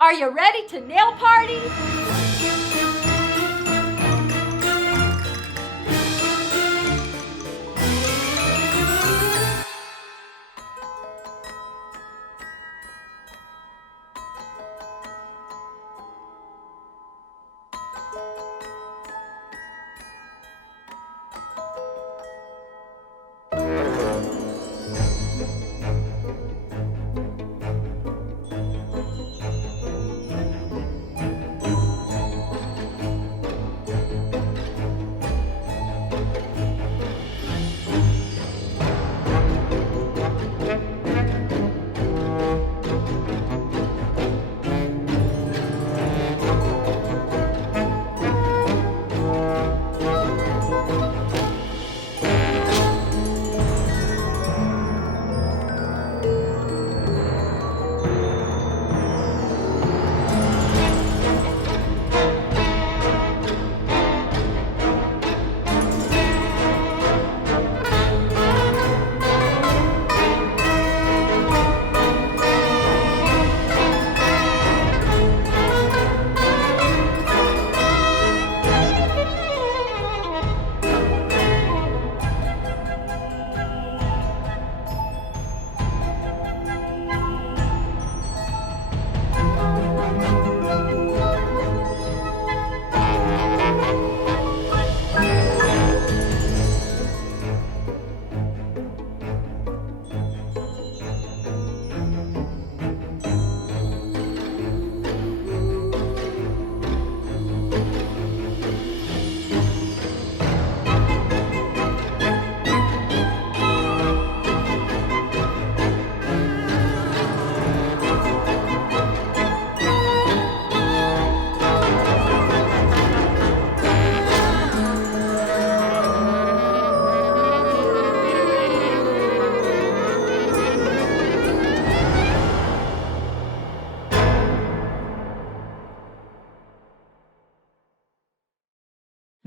Are you ready to nail party?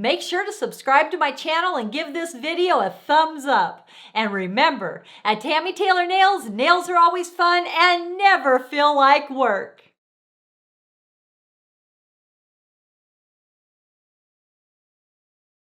Make sure to subscribe to my channel and give this video a thumbs up. And remember, at Tammy Taylor Nails, nails are always fun and never feel like work.